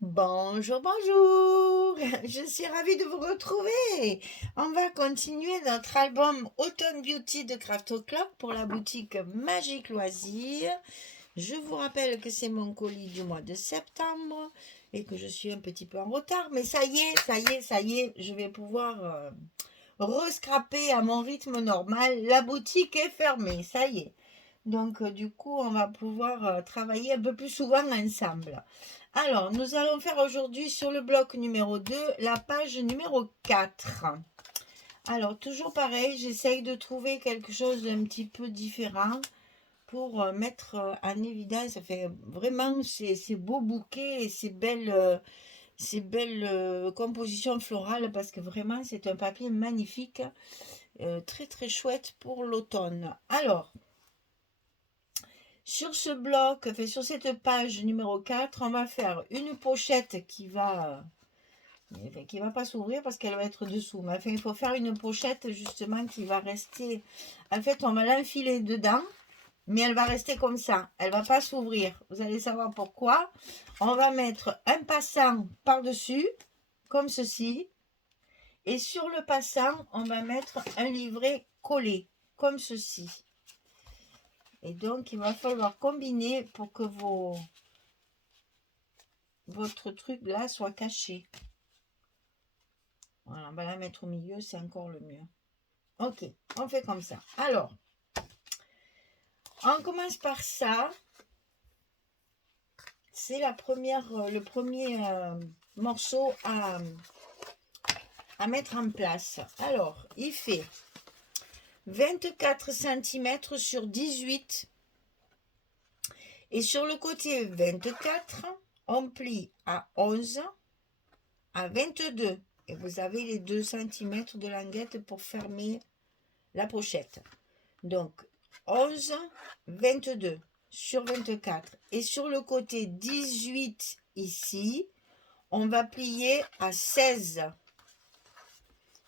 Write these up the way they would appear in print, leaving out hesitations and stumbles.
Bonjour, bonjour! Je suis ravie de vous retrouver. On va continuer notre album Autumn Beauty de Craft O'Clock pour la boutique Magique Loisirs. Je vous rappelle que c'est mon colis du mois de septembre et que je suis un petit peu en retard, mais ça y est, je vais pouvoir rescraper à mon rythme normal. La boutique est fermée, ça y est. Donc, du coup, on va pouvoir travailler un peu plus souvent ensemble. Alors, nous allons faire aujourd'hui sur le bloc numéro 2, la page numéro 4. Alors, toujours pareil, j'essaye de trouver quelque chose d'un petit peu différent pour mettre en évidence. Ça fait vraiment ces beaux bouquets et ces belles compositions florales parce que vraiment, c'est un papier magnifique, très très chouette pour l'automne. Alors, sur ce bloc, enfin, sur cette page numéro 4, on va faire une pochette qui va pas s'ouvrir parce qu'elle va être dessous. Mais enfin, il faut faire une pochette justement qui va rester. En fait, on va l'enfiler dedans, mais elle va rester comme ça. Elle va pas s'ouvrir. Vous allez savoir pourquoi. On va mettre un passant par-dessus, comme ceci. Et sur le passant, on va mettre un livret collé, comme ceci. Et donc, il va falloir combiner pour que votre truc là soit caché. Voilà, on va la mettre au milieu, c'est encore le mieux. Ok, on fait comme ça. Alors, on commence par ça. C'est le premier morceau à mettre en place. Alors, il fait 24 cm sur 18. Et sur le côté 24, on plie à 11, à 22. Et vous avez les 2 cm de languette pour fermer la pochette. Donc, 11, 22 sur 24. Et sur le côté 18 ici, on va plier à 16.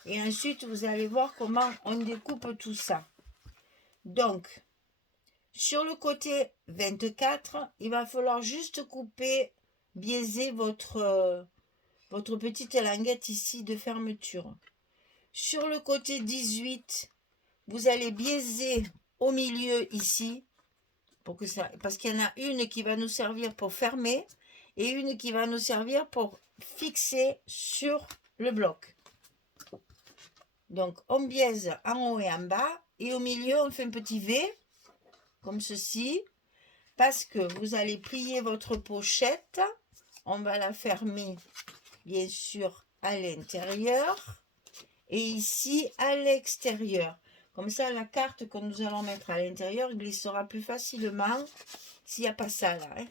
Et ensuite, vous allez voir comment on découpe tout ça. Donc, sur le côté 24, il va falloir juste couper, biaiser votre petite languette ici de fermeture. Sur le côté 18, vous allez biaiser au milieu ici, pour que ça, parce qu'il y en a une qui va nous servir pour fermer et une qui va nous servir pour fixer sur le bloc. Donc on biaise en haut et en bas et au milieu on fait un petit V comme ceci parce que vous allez plier votre pochette. On va la fermer bien sûr à l'intérieur et ici à l'extérieur. Comme ça, la carte que nous allons mettre à l'intérieur glissera plus facilement s'il n'y a pas ça là. Hein.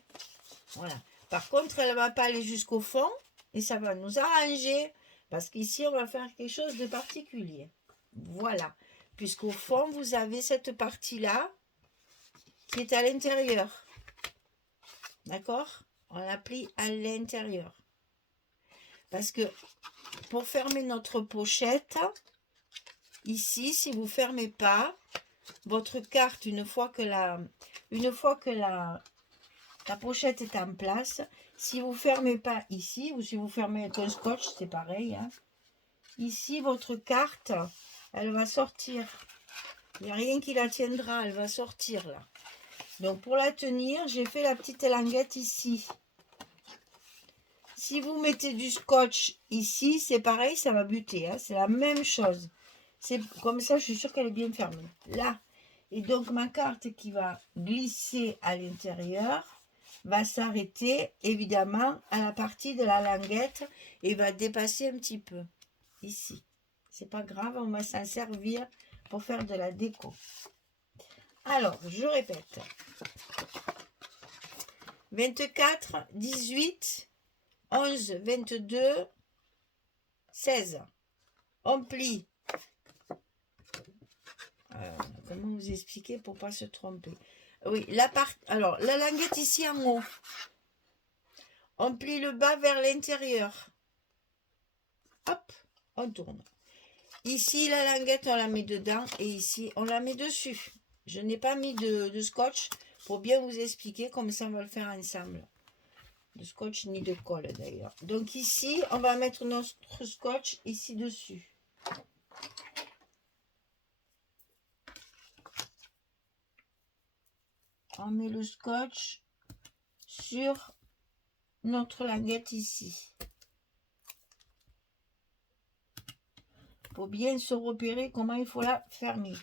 Voilà. Par contre, elle ne va pas aller jusqu'au fond et ça va nous arranger parce qu'ici, on va faire quelque chose de particulier. Voilà. Puisqu'au fond, vous avez cette partie-là qui est à l'intérieur. D'accord? On la plie à l'intérieur. Parce que pour fermer notre pochette, ici, si vous ne fermez pas, votre carte, une fois que la pochette est en place, si vous ne fermez pas ici, ou si vous fermez avec un scotch, c'est pareil. Hein, ici, votre carte, elle va sortir. Il n'y a rien qui la tiendra, elle va sortir là. Donc pour la tenir, j'ai fait la petite languette ici. Si vous mettez du scotch ici, c'est pareil, ça va buter. Hein, c'est la même chose. C'est comme ça, je suis sûre qu'elle est bien fermée. Là. Et donc ma carte qui va glisser à l'intérieur va s'arrêter évidemment à la partie de la languette et va dépasser un petit peu ici. C'est pas grave, on va s'en servir pour faire de la déco. Alors, je répète. 24, 18, 11, 22, 16. On plie. Comment vous expliquer pour pas se tromper? Oui, alors, la languette ici en haut. On plie le bas vers l'intérieur. Hop, on tourne. Ici, la languette, on la met dedans et ici, on la met dessus. Je n'ai pas mis de scotch pour bien vous expliquer, comme ça, on va le faire ensemble. de scotch ni de colle d'ailleurs. Donc ici, on va mettre notre scotch ici dessus. On met le scotch sur notre languette ici. Pour bien se repérer comment il faut la fermer.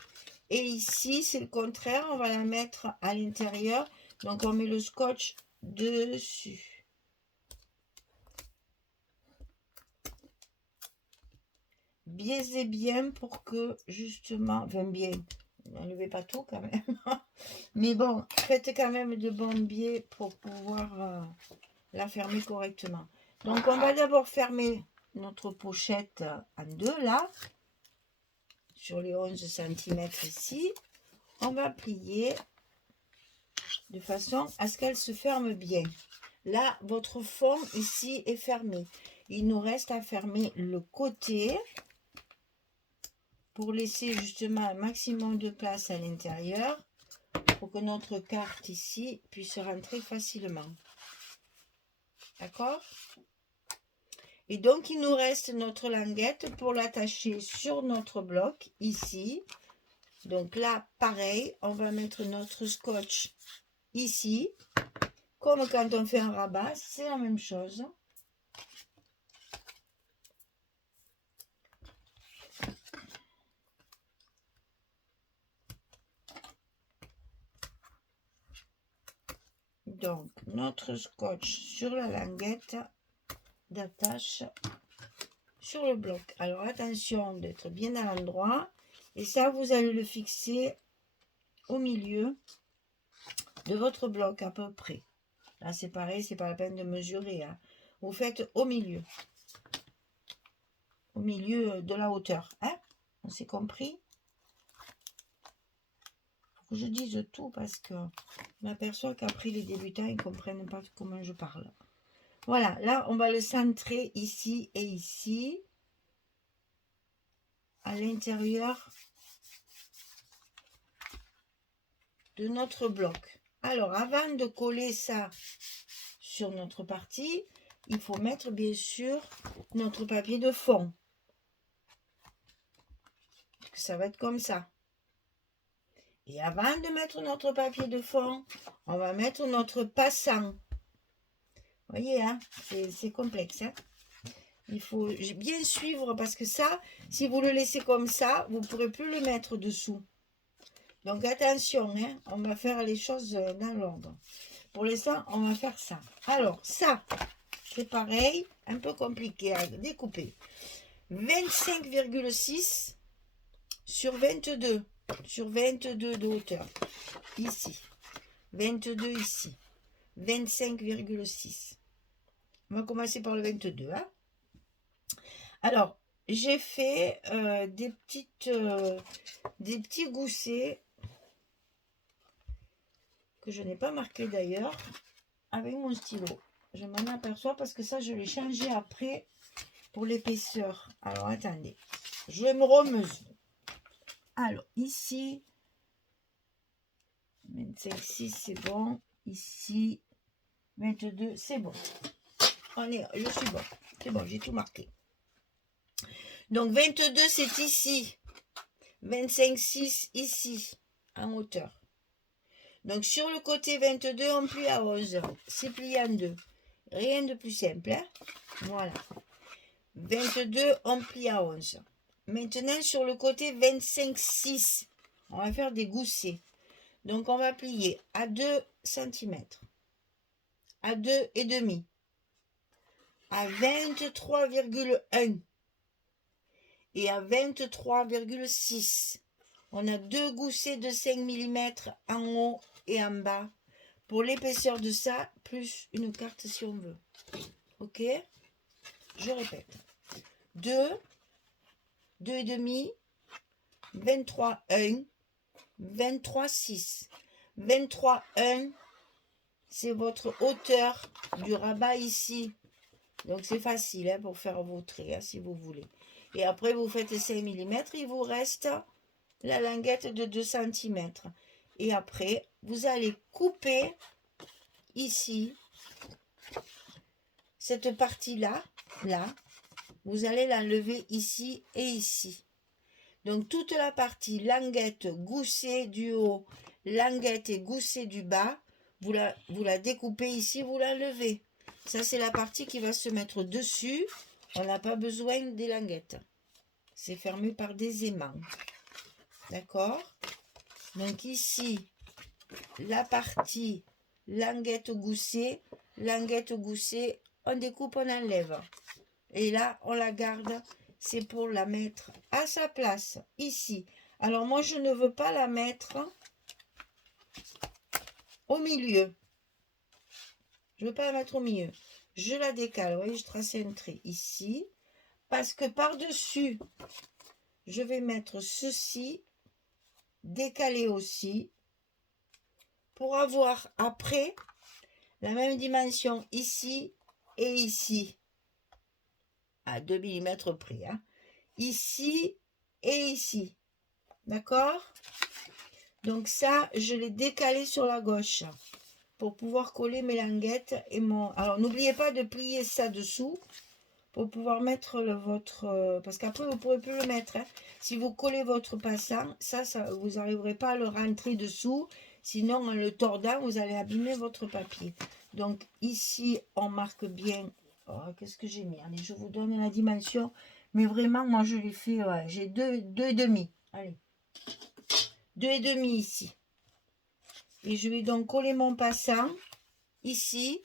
Et ici, c'est le contraire, on va la mettre à l'intérieur. Donc on met le scotch dessus. Biaisez bien pour que justement, enfin bien, n'enlevez pas tout quand même. Mais bon, faites quand même de bons biais pour pouvoir la fermer correctement. Donc on va d'abord fermer notre pochette en deux là, sur les 11 cm ici. On va plier de façon à ce qu'elle se ferme bien. Là, votre fond ici est fermé. Il nous reste à fermer le côté pour laisser justement un maximum de place à l'intérieur pour que notre carte ici puisse rentrer facilement. D'accord? Et donc, il nous reste notre languette pour l'attacher sur notre bloc ici. Donc là, pareil, on va mettre notre scotch ici. Comme quand on fait un rabat, c'est la même chose. Donc, notre scotch sur la languette d'attache sur le bloc. Alors, attention d'être bien à l'endroit. Et ça, vous allez le fixer au milieu de votre bloc à peu près. Là, c'est pareil, c'est pas la peine de mesurer. Hein. Vous faites au milieu. Au milieu de la hauteur. Hein? On s'est compris? Faut que je dise tout parce que je m'aperçois qu'après les débutants, ils ne comprennent pas comment je parle. Voilà, là, on va le centrer ici et ici. À l'intérieur de notre bloc. Alors, avant de coller ça sur notre partie, il faut mettre bien sûr notre papier de fond. Ça va être comme ça. Et avant de mettre notre papier de fond, on va mettre notre passant. Vous voyez, hein, c'est complexe. Hein? Il faut bien suivre parce que ça, si vous le laissez comme ça, vous ne pourrez plus le mettre dessous. Donc attention, hein, on va faire les choses dans l'ordre. Pour l'instant, on va faire ça. Alors, ça, c'est pareil, un peu compliqué à découper. 25,6 sur 22. Sur 22 de hauteur. Ici. 22 ici. 25,6. On va commencer par le 22. Hein. Alors, j'ai fait des petits goussets que je n'ai pas marqué d'ailleurs avec mon stylo. Je m'en aperçois parce que ça, je l'ai changé après pour l'épaisseur. Alors, attendez. Je me remesure. Alors, ici, 25,6, c'est bon. Ici, 22, c'est bon. Je suis bon. C'est bon, j'ai tout marqué. Donc, 22, c'est ici. 25,6, ici, en hauteur. Donc, sur le côté 22, on plie à 11. C'est plié en deux. Rien de plus simple. Hein? Voilà. 22, on plie à 11. Maintenant, sur le côté 25,6, on va faire des goussets. Donc, on va plier à 2 cm, à 2,5, à 23,1 et à 23,6. On a deux goussets de 5 mm en haut et en bas pour l'épaisseur de ça, plus une carte si on veut. Ok? Je répète. 2, 2,5, 23,1, 23,6. 23,1, c'est votre hauteur du rabat ici. Donc, c'est facile hein, pour faire vos traits, hein, si vous voulez. Et après, vous faites 5 mm, il vous reste la languette de 2 cm. Et après, vous allez couper ici cette partie-là, là, vous allez l'enlever ici et ici. Donc, toute la partie languette, gousset du haut, languette et gousset du bas, vous la découpez ici, vous l'enlevez. Ça, c'est la partie qui va se mettre dessus. On n'a pas besoin des languettes. C'est fermé par des aimants. D'accord? Donc, ici, la partie languette gousset, on découpe, on enlève. Et là, on la garde. C'est pour la mettre à sa place, ici. Alors, moi, je ne veux pas la mettre au milieu. Je ne veux pas la mettre au milieu. Je la décale. Vous voyez, je trace un trait ici. Parce que par-dessus, je vais mettre ceci, décalé aussi, pour avoir après la même dimension ici et ici. À 2 mm près. Hein. Ici et ici. D'accord? Donc ça, je l'ai décalé sur la gauche pour pouvoir coller mes languettes et mon... Alors, n'oubliez pas de plier ça dessous pour pouvoir mettre votre... parce qu'après, vous ne pourrez plus le mettre. Hein. Si vous collez votre passant, ça vous n'arriverez pas à le rentrer dessous. Sinon, en le tordant, vous allez abîmer votre papier. Donc, ici, on marque bien... Oh, qu'est-ce que j'ai mis? Allez, je vous donne la dimension. Mais vraiment, moi, je l'ai fait... Ouais, j'ai 2,5. Allez. 2,5 ici. Et je vais donc coller mon passant ici,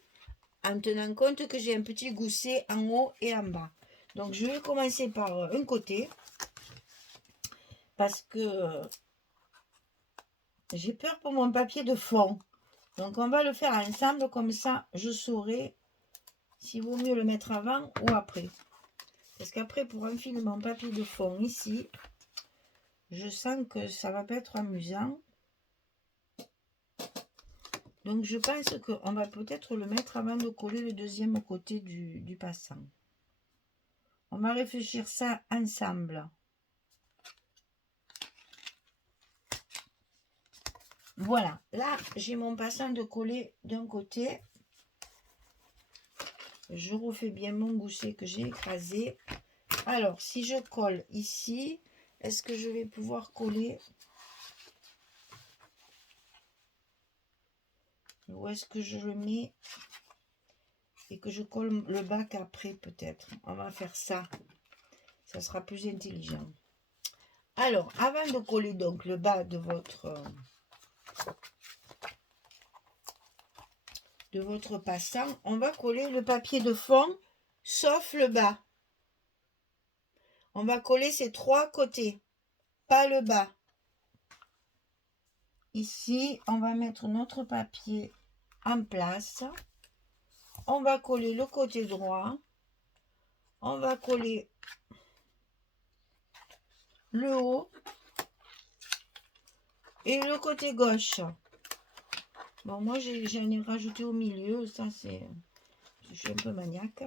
en tenant compte que j'ai un petit gousset en haut et en bas. Donc, je vais commencer par un côté, parce que j'ai peur pour mon papier de fond. Donc, on va le faire ensemble, comme ça, je saurai s'il vaut mieux le mettre avant ou après. Parce qu'après, pour enfiler mon papier de fond ici, je sens que ça va pas être amusant. Donc, je pense qu'on va peut-être le mettre avant de coller le deuxième côté du passant. On va réfléchir ça ensemble. Voilà, là, j'ai mon passant de coller d'un côté. Je refais bien mon gousset que j'ai écrasé. Alors, si je colle ici, est-ce que je vais pouvoir coller? Ou est-ce que je le mets et que je colle le bas qu'après peut-être? On va faire ça. Ça sera plus intelligent. Alors, avant de coller donc le bas de votre passant, on va coller le papier de fond, sauf le bas. On va coller ces 3 côtés, pas le bas. Ici, on va mettre notre papier en place. On va coller le côté droit. On va coller le haut et le côté gauche. Bon, moi, j'en ai rajouté au milieu. Ça, c'est... Je suis un peu maniaque.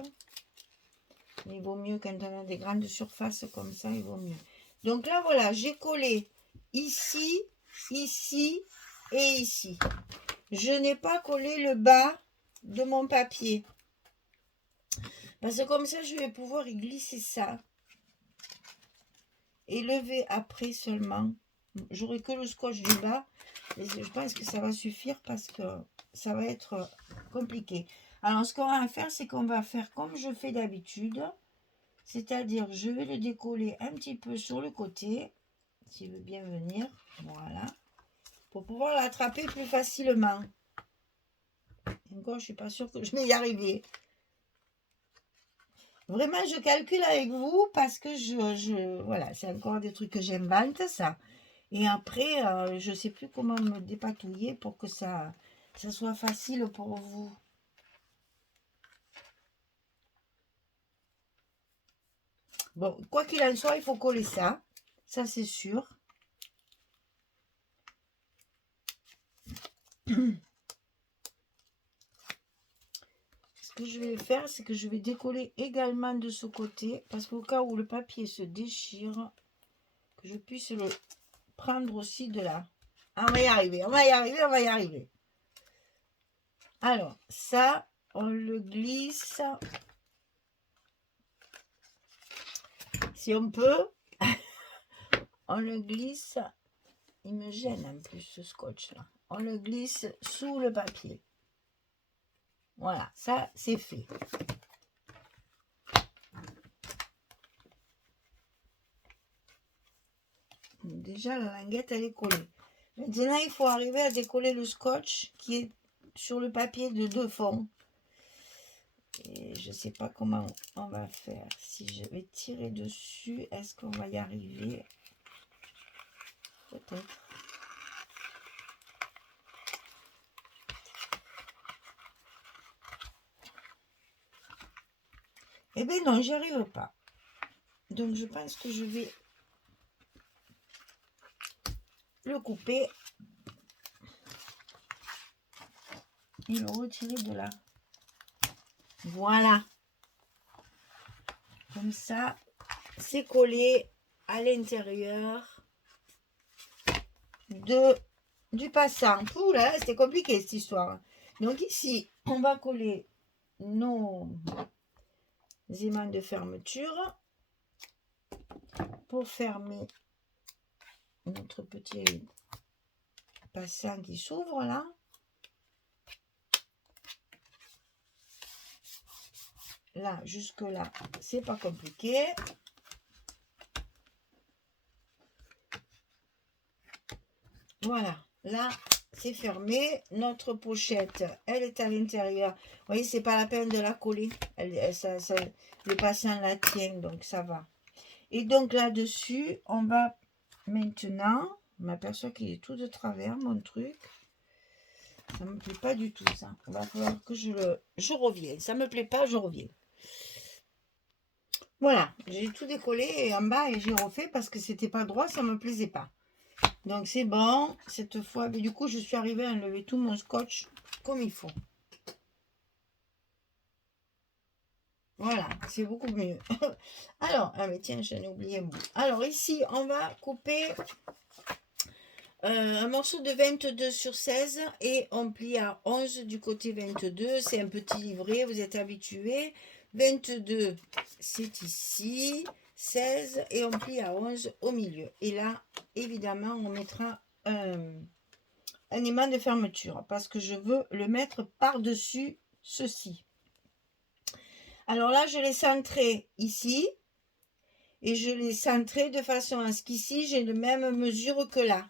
Il vaut mieux quand on a des grandes surfaces comme ça, il vaut mieux. Donc là, voilà, j'ai collé ici, ici et ici. Je n'ai pas collé le bas de mon papier. Parce que comme ça, je vais pouvoir y glisser ça. Et lever après seulement. J'aurai que le scotch du bas. Et je pense que ça va suffire parce que ça va être compliqué. Alors, ce qu'on va faire, c'est qu'on va faire comme je fais d'habitude. C'est-à-dire, je vais le décoller un petit peu sur le côté. S'il veut bien venir. Voilà. Pour pouvoir l'attraper plus facilement. Encore, je ne suis pas sûre que je vais y arriver. Vraiment, je calcule avec vous parce que voilà, c'est encore des trucs que j'invente, ça. Et après, je ne sais plus comment me dépatouiller pour que ça soit facile pour vous. Bon, quoi qu'il en soit, il faut coller ça. Ça, c'est sûr. Ce que je vais faire, c'est que je vais décoller également de ce côté. Parce qu'au cas où le papier se déchire, que je puisse le prendre aussi de là. On va y arriver, on va y arriver, on va y arriver. Alors, ça, on le glisse. Si on peut, on le glisse. Il me gêne en plus ce scotch là. On le glisse sous le papier. Voilà, ça c'est fait. Déjà la languette elle est collée. Maintenant il faut arriver à décoller le scotch qui est sur le papier de deux fonds. Et je ne sais pas comment on va faire. Si je vais tirer dessus, est-ce qu'on va y arriver? Peut-être. Eh bien non, j'y arrive pas. Donc je pense que je vais le couper et le retirer de là. Voilà. Comme ça, c'est collé à l'intérieur du passant. Pouh là, c'était compliqué cette histoire. Donc ici, on va coller nos aimants de fermeture pour fermer notre petit passant qui s'ouvre là. Là, jusque là, c'est pas compliqué. Voilà, là, c'est fermé. Notre pochette, elle est à l'intérieur. Vous voyez, c'est pas la peine de la coller. Le passant la tient, donc ça va. Et donc là-dessus, on va maintenant... Je m'aperçois qu'il est tout de travers, mon truc. Ça me plaît pas du tout, ça. Il va falloir que je revienne. Ça me plaît pas, je reviens. Voilà, j'ai tout décollé en bas et j'ai refait parce que c'était pas droit, ça me plaisait pas. Donc c'est bon, cette fois, mais du coup je suis arrivée à enlever tout mon scotch comme il faut. Voilà, c'est beaucoup mieux. Alors, ah mais tiens, j'en ai oublié un bout. Alors ici, on va couper un morceau de 22 sur 16 et on plie à 11 du côté 22. C'est un petit livret, vous êtes habitués. 22, c'est ici. 16 et on plie à 11 au milieu. Et là, évidemment, on mettra un aimant de fermeture parce que je veux le mettre par-dessus ceci. Alors là, je l'ai centré ici et je l'ai centré de façon à ce qu'ici, j'ai la même mesure que là.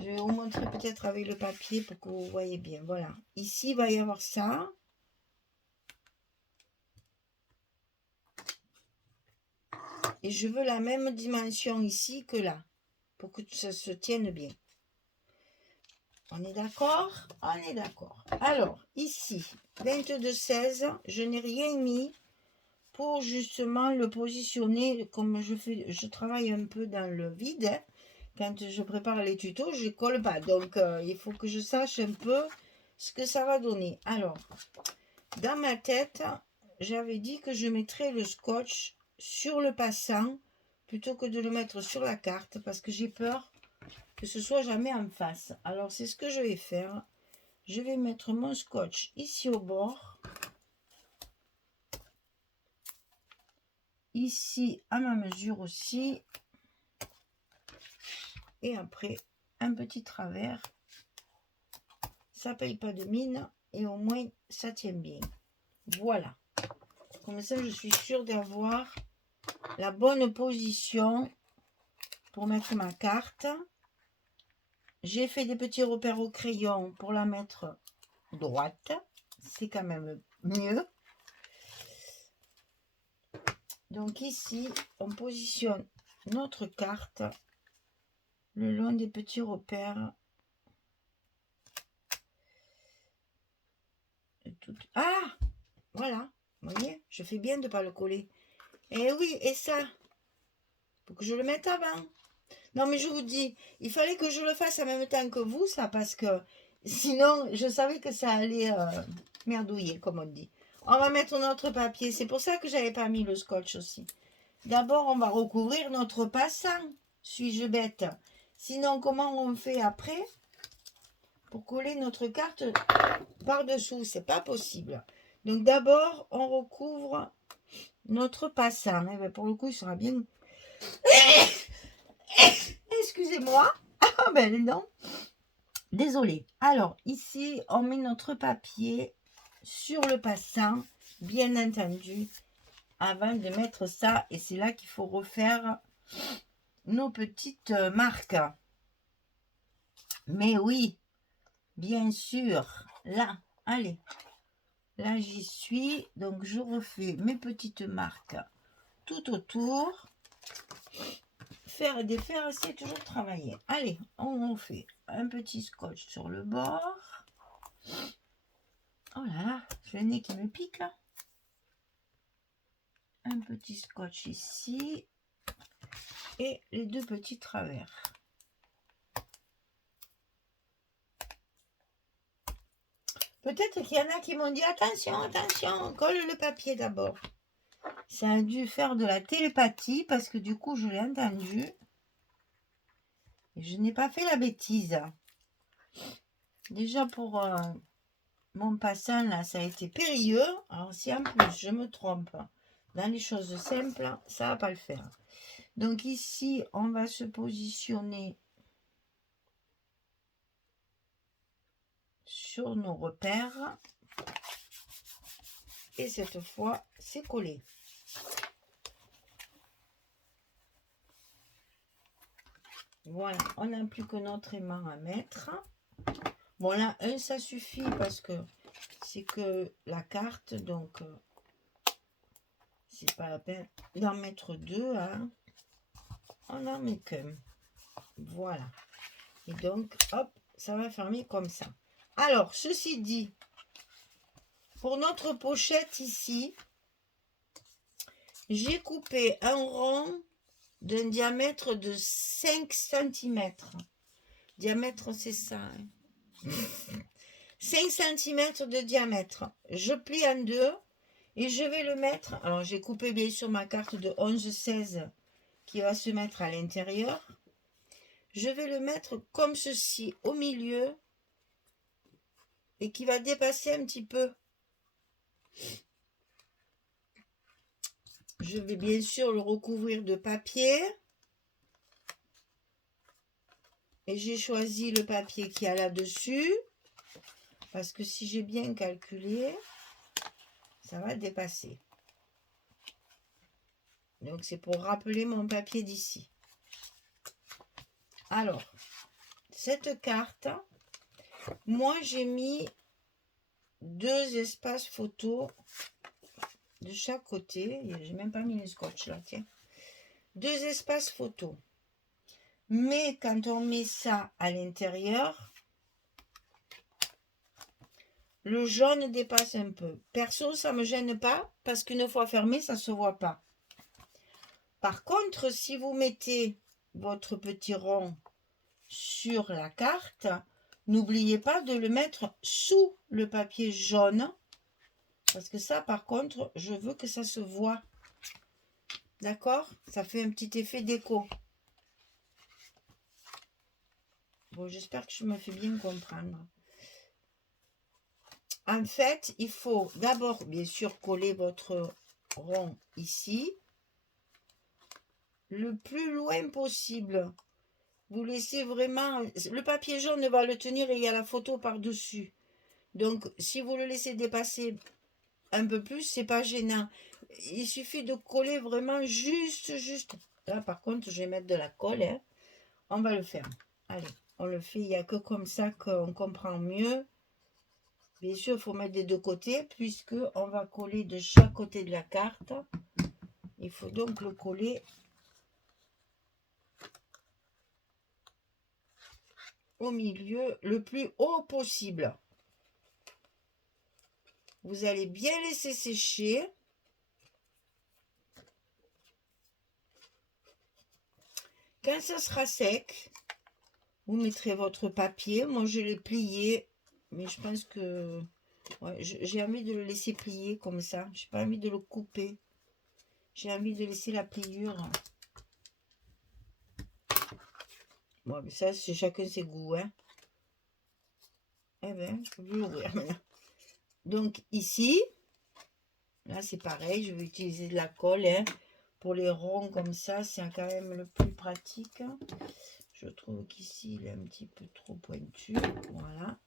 Je vais vous montrer peut-être avec le papier pour que vous voyez bien. Voilà. Ici, il va y avoir ça. Et je veux la même dimension ici que là. Pour que ça se tienne bien. On est d'accord? On est d'accord. Alors, ici, 22,16, je n'ai rien mis pour justement le positionner comme je travaille un peu dans le vide. Hein. Quand je prépare les tutos, je ne colle pas. Donc, il faut que je sache un peu ce que ça va donner. Alors, dans ma tête, j'avais dit que je mettrais le scotch sur le passant plutôt que de le mettre sur la carte parce que j'ai peur que ce soit jamais en face. Alors, c'est ce que je vais faire. Je vais mettre mon scotch ici au bord. Ici, à ma mesure aussi. Et après, un petit travers. Ça paye pas de mine. Et au moins, ça tient bien. Voilà. Comme ça, je suis sûre d'avoir la bonne position pour mettre ma carte. J'ai fait des petits repères au crayon pour la mettre droite. C'est quand même mieux. Donc ici, on positionne notre carte le long des petits repères. Ah, voilà, vous voyez, je fais bien de ne pas le coller. Et oui, et ça, faut que je le mette avant. Non, mais je vous dis, il fallait que je le fasse en même temps que vous, ça, parce que sinon, je savais que ça allait merdouiller, comme on dit. On va mettre notre papier. C'est pour ça que j'avais pas mis le scotch aussi. D'abord, on va recouvrir notre passant. Suis-je bête? Sinon, comment on fait après pour coller notre carte par-dessous. C'est pas possible. Donc d'abord, on recouvre notre passant. Eh bien, pour le coup, il sera bien... Excusez-moi. Ah ben non. Désolée. Alors, ici, on met notre papier sur le passant, bien entendu, avant de mettre ça. Et c'est là qu'il faut refaire nos petites marques. Mais oui, bien sûr. Là, allez. Là, j'y suis. Donc, je refais mes petites marques tout autour. Faire et défaire, c'est toujours travailler. Allez, on fait un petit scotch sur le bord. Oh là là, j'ai le nez qui me pique là. Un petit scotch ici. Et les deux petits travers. Peut-être qu'il y en a qui m'ont dit attention, attention, colle le papier d'abord. Ça a dû faire de la télépathie parce que du coup je l'ai entendu. Et je n'ai pas fait la bêtise. Déjà pour mon passant là, ça a été périlleux. Alors si en plus je me trompe dans les choses simples, ça va pas le faire. Donc ici, on va se positionner sur nos repères. Et cette fois, c'est collé. Voilà, on n'a plus que notre aimant à mettre. Bon là, un, ça suffit parce que c'est que la carte, donc c'est pas la peine d'en mettre deux. Hein. On n'en met qu'un. Voilà. Et donc, hop, ça va fermer comme ça. Alors, ceci dit, pour notre pochette ici, j'ai coupé un rond d'un diamètre de 5 cm. Diamètre, c'est ça. Hein. 5 cm de diamètre. Je plie en deux et je vais le mettre. Alors, j'ai coupé bien sûr ma carte de 11-16 qui va se mettre à l'intérieur. Je vais le mettre comme ceci au milieu et qui va dépasser un petit peu. Je vais bien sûr le recouvrir de papier. Et j'ai choisi le papier qui a là-dessus. Parce que si j'ai bien calculé, ça va dépasser. Donc c'est pour rappeler mon papier d'ici. Alors, cette carte, moi j'ai mis 2 espaces photos de chaque côté. J'ai même pas mis le scotch là, tiens. 2 espaces photos. Mais quand on met ça à l'intérieur, le jaune dépasse un peu. Perso, ça ne me gêne pas parce qu'une fois fermé, ça ne se voit pas. Par contre, si vous mettez votre petit rond sur la carte, n'oubliez pas de le mettre sous le papier jaune. Parce que ça, par contre, je veux que ça se voit. D'accord? Ça fait un petit effet déco. Bon, j'espère que je me fais bien comprendre. En fait, il faut d'abord, bien sûr, coller votre rond ici. Le plus loin possible. Vous laissez vraiment... Le papier jaune va le tenir et il y a la photo par-dessus. Donc, si vous le laissez dépasser un peu plus, c'est pas gênant. Il suffit de coller vraiment juste. Là, par contre, je vais mettre de la colle. Hein. On va le faire. Allez, on le fait. Il n'y a que comme ça qu'on comprend mieux. Bien sûr, il faut mettre des deux côtés puisque on va coller de chaque côté de la carte. Il faut donc le coller au milieu le plus haut possible. Vous allez bien laisser sécher. Quand ça sera sec, vous mettrez votre papier. Moi, je l'ai plié, mais je pense que ouais, j'ai envie de le laisser plier comme ça. J'ai pas envie de le couper. J'ai envie de laisser la pliure. Bon, mais ça, c'est chacun ses goûts. Hein. Eh bien, je peux l'ouvrir maintenant. Donc ici, là c'est pareil, je vais utiliser de la colle. Hein. Pour les ronds comme ça, c'est quand même le plus pratique. Je trouve qu'ici, il est un petit peu trop pointu. Voilà.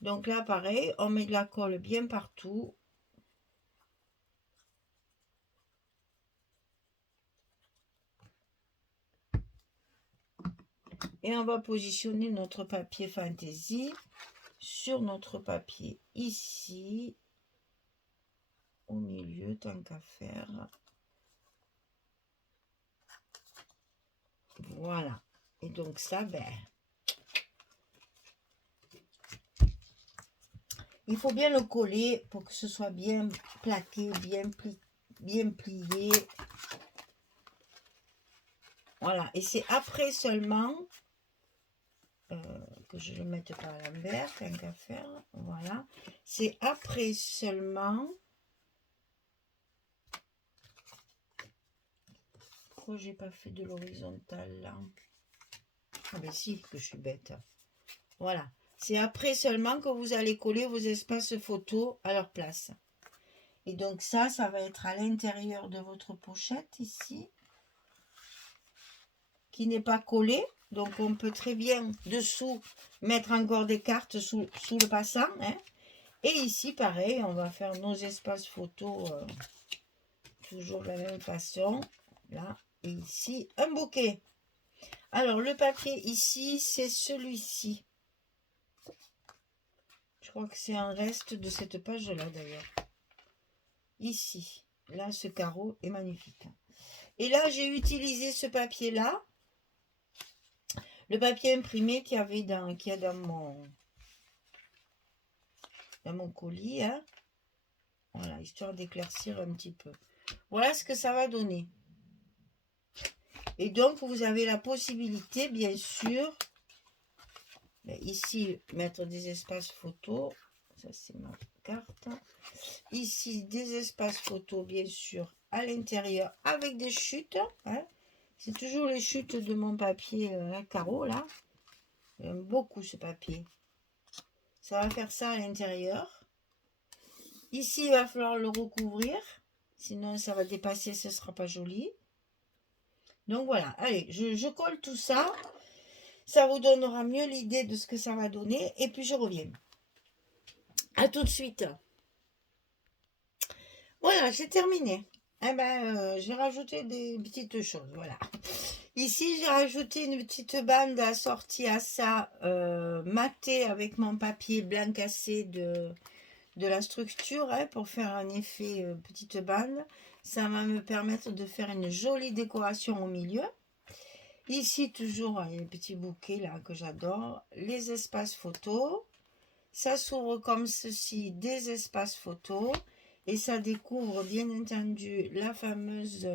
Donc là, pareil, on met de la colle bien partout. Et on va positionner notre papier fantaisie sur notre papier ici, au milieu, tant qu'à faire. Voilà. Et donc ça, ben, il faut bien le coller pour que ce soit bien plaqué, bien plié. Voilà. Et c'est après seulement que je le mette par l'envers, tant qu'à faire. Voilà. C'est après seulement. Pourquoi j'ai pas fait de l'horizontale là? Ah ben si, que je suis bête. Voilà. C'est après seulement que vous allez coller vos espaces photos à leur place. Et donc ça va être à l'intérieur de votre pochette ici, qui n'est pas collé. Donc on peut très bien dessous mettre encore des cartes sous le passant. Hein. Et ici, pareil, on va faire nos espaces photos toujours de la même façon. Là, et ici, un bouquet. Alors, le papier ici, c'est celui-ci. Je crois que c'est un reste de cette page-là, d'ailleurs. Ici. Là, ce carreau est magnifique. Et là, j'ai utilisé ce papier-là. Le papier imprimé qu'il y a dans mon colis. Hein. Voilà, histoire d'éclaircir un petit peu. Voilà ce que ça va donner. Et donc, vous avez la possibilité, bien sûr, ici, mettre des espaces photos. Ça, c'est ma carte. Ici, des espaces photos, bien sûr, à l'intérieur, avec des chutes. Hein. C'est toujours les chutes de mon papier carreau, là. J'aime beaucoup ce papier. Ça va faire ça à l'intérieur. Ici, il va falloir le recouvrir. Sinon, ça va dépasser, ce ne sera pas joli. Donc, voilà. Allez, je colle tout ça. Ça vous donnera mieux l'idée de ce que ça va donner. Et puis, je reviens. À tout de suite. Voilà, j'ai terminé. Eh ben, j'ai rajouté des petites choses. Voilà. Ici, j'ai rajouté une petite bande assortie à ça, matée avec mon papier blanc cassé de la structure hein, pour faire un effet petite bande. Ça va me permettre de faire une jolie décoration au milieu. Ici, toujours les petits bouquets là que j'adore. Les espaces photos. Ça s'ouvre comme ceci, des espaces photos. Et ça découvre bien entendu la fameuse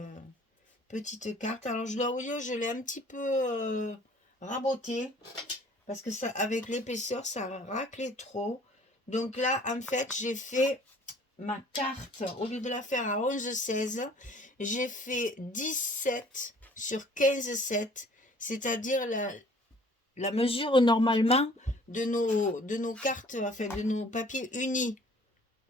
petite carte. Alors je dois vous dire, je l'ai un petit peu rabotée. Parce que ça, avec l'épaisseur, ça raclait trop. Donc là, en fait, j'ai fait ma carte. Au lieu de la faire à 11,16, j'ai fait 17 sur 15,7. C'est-à-dire la mesure normalement de nos cartes, enfin de nos papiers unis.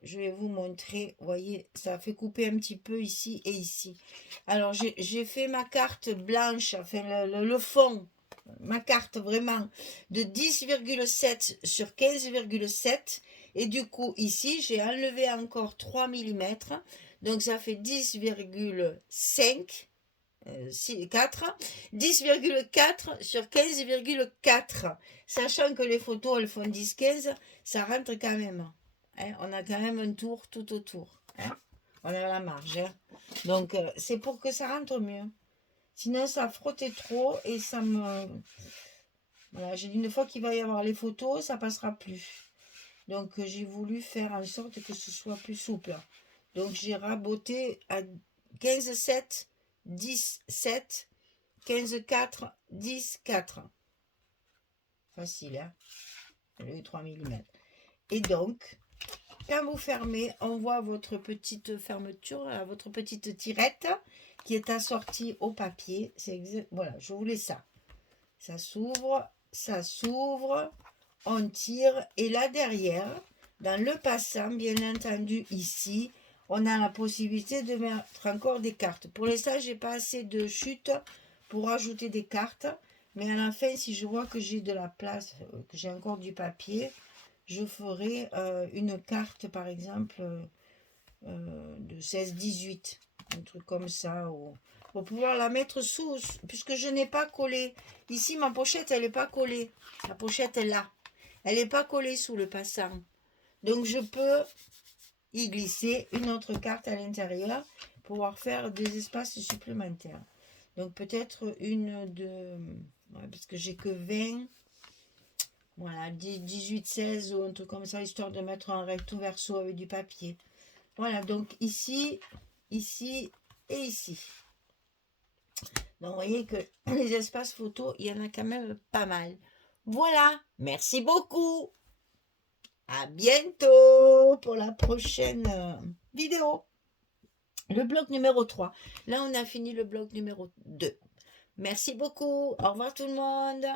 Je vais vous montrer, vous voyez, ça fait couper un petit peu ici et ici. Alors, j'ai fait ma carte blanche, enfin le fond, ma carte vraiment, de 10,7 sur 15,7. Et du coup, ici, j'ai enlevé encore 3 mm. Donc, ça fait 10,5. 4, 10,4 sur 15,4. Sachant que les photos, elles font 10-15, ça rentre quand même. Hein, on a quand même un tour tout autour. Hein, on a la marge. Hein. Donc, c'est pour que ça rentre mieux. Sinon, ça frottait trop et ça me... Voilà, j'ai dit une fois qu'il va y avoir les photos, ça passera plus. Donc, j'ai voulu faire en sorte que ce soit plus souple. Donc, j'ai raboté à 15,7, 10,7, 15,4, 10,4. Facile, hein? Le 3 mm. Et donc, quand vous fermez, on voit votre petite fermeture, votre petite tirette qui est assortie au papier. Voilà, je voulais ça. Ça s'ouvre, on tire. Et là derrière, dans le passant, bien entendu, ici, on a la possibilité de mettre encore des cartes. Pour l'instant, j'ai pas assez de chute pour ajouter des cartes. Mais à la fin, si je vois que j'ai de la place, que j'ai encore du papier, je ferai une carte, par exemple, de 16-18. Un truc comme ça. Pour pouvoir la mettre sous, puisque je n'ai pas collé. Ici, ma pochette, elle n'est pas collée. La pochette est là. Elle n'est pas collée sous le passant. Donc, je peux y glisser une autre carte à l'intérieur pour pouvoir faire des espaces supplémentaires. Donc peut-être une de... Ouais, parce que j'ai que 20. Voilà, 18-16 ou un truc comme ça, histoire de mettre un recto verso avec du papier. Voilà, donc ici, ici et ici. Donc vous voyez que les espaces photos, il y en a quand même pas mal. Voilà, merci beaucoup. À bientôt pour la prochaine vidéo. Le bloc numéro 3. Là, on a fini le bloc numéro 2. Merci beaucoup. Au revoir tout le monde.